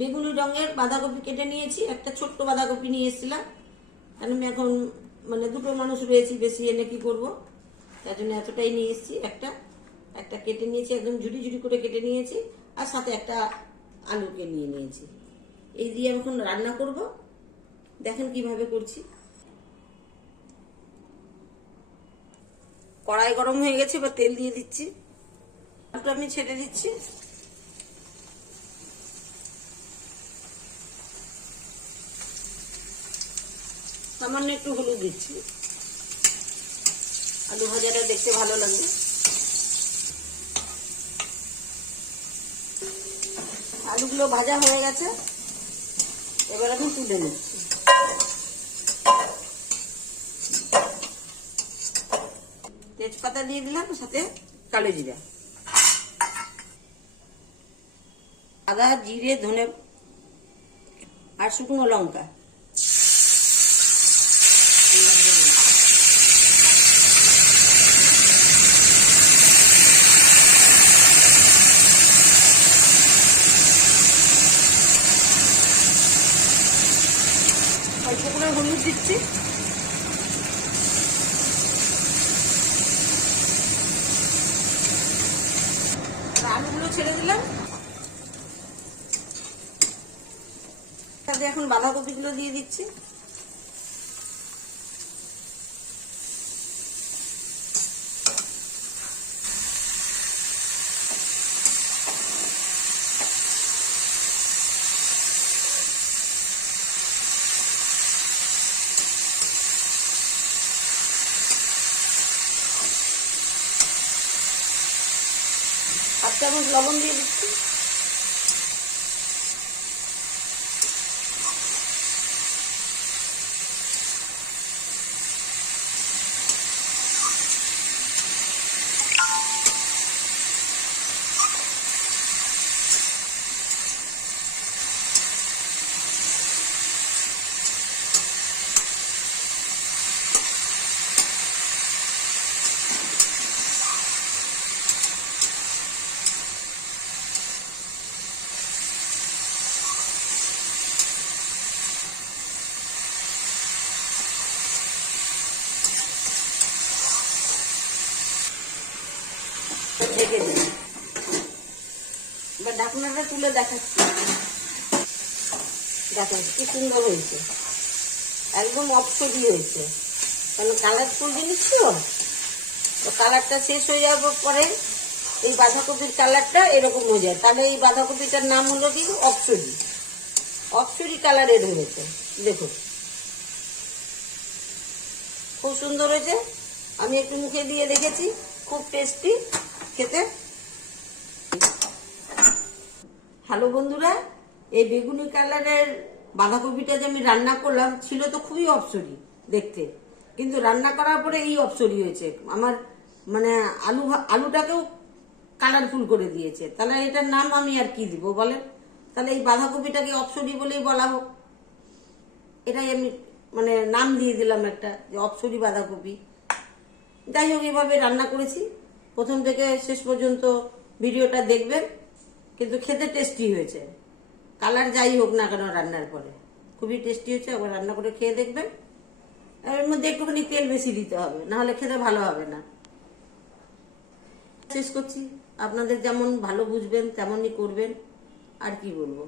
বেগুনি রঙের বাঁধাকপি কেটে নিয়েছি। একটা ছোট্ট বাঁধাকপি নিয়ে এসেছিলাম, কারণ আমি এখন দুটো মানুষ রয়েছি, বেশি এনে কি করবো, তার জন্য এতটাই নিয়ে এসেছি। একটা একটা কেটে নিয়েছি, একদম ঝুড়ি ঝুড়ি করে কেটে নিয়েছি, আর সাথে একটা আলুকে নিয়ে নিয়েছি। এই দিয়ে আমি এখন রান্না করব। দেখেন কিভাবে করছি। কড়াই গরম হয়ে গেছে, এবার তেল দিয়ে দিচ্ছি। আলুটা আমি ছেড়ে দিচ্ছি। সামান্য একটু হলুদ দিচ্ছি, আলু ভাজাটা দেখতে ভালো লাগবে। আলুগুলো ভাজা হয়ে গেছে, এবার আমি তুলে নিচ্ছি। তেজপাতা দিয়ে দিলাম, সাথে কালো জিরা, আদা, জিরে, ধনে আর শুকনো লঙ্কা। অল্প করে হলুদ দিচ্ছি। আলুগুলো ছেড়ে দিলাম, তাতে এখন বাঁধাকপিগুলো দিয়ে দিচ্ছি। হাফ চামচ লবণ দিয়ে দিচ্ছি। ঢেকে দিই। এবার ঢাকনাটা তুলে দেখাচ্ছি। দেখেন কি সুন্দর হয়েছে, একদম অপসরি হয়েছে, কারণ কালারফুল জিনিস তো কালারটা শেষ হয়ে যাওয়ার পরে এই বাঁধাকপির কালারটা এরকম হয়ে যায়, তাহলে এই বাঁধাকপিটার নাম হলো কি অপসরি। অপসরি কালারের হয়েছে, দেখুন খুব সুন্দর হয়েছে। আমি একটু মুখে দিয়ে দেখেছি, খুব টেস্টি খেতে। হ্যালো বন্ধুরা, এই বেগুনি কালারের বাঁধাকপিটা যে আমি রান্না করলাম ছিল তো খুবই অপসরি দেখতে, কিন্তু রান্না করার পরে এই অপসরি হয়েছে আমার, আলুটাকেও কালারফুল করে দিয়েছে। তাহলে এটার নাম আমি আর কি দিব বলেন? তাহলে এই বাঁধাকপিটাকে অপসরি বলেই বলা হোক, এটাই আমি নাম দিয়ে দিলাম একটা, যে অপসরি বাঁধাকপি। যাই হোক, এইভাবে রান্না করেছি। প্রথম থেকে শেষ পর্যন্ত ভিডিওটা দেখবেন, কিন্তু খেতে টেস্টি হয়েছে। কালার যাই হোক না কেন, রান্নার পরে খুবই টেস্টি হয়েছে। আবার রান্না করে খেয়ে দেখবেন। এর মধ্যে একটুখানি তেল বেশি দিতে হবে, নাহলে খেতে ভালো হবে না। শেষ করছি, আপনাদের যেমন ভালো বুঝবেন তেমনই করবেন, আর কি বলবো।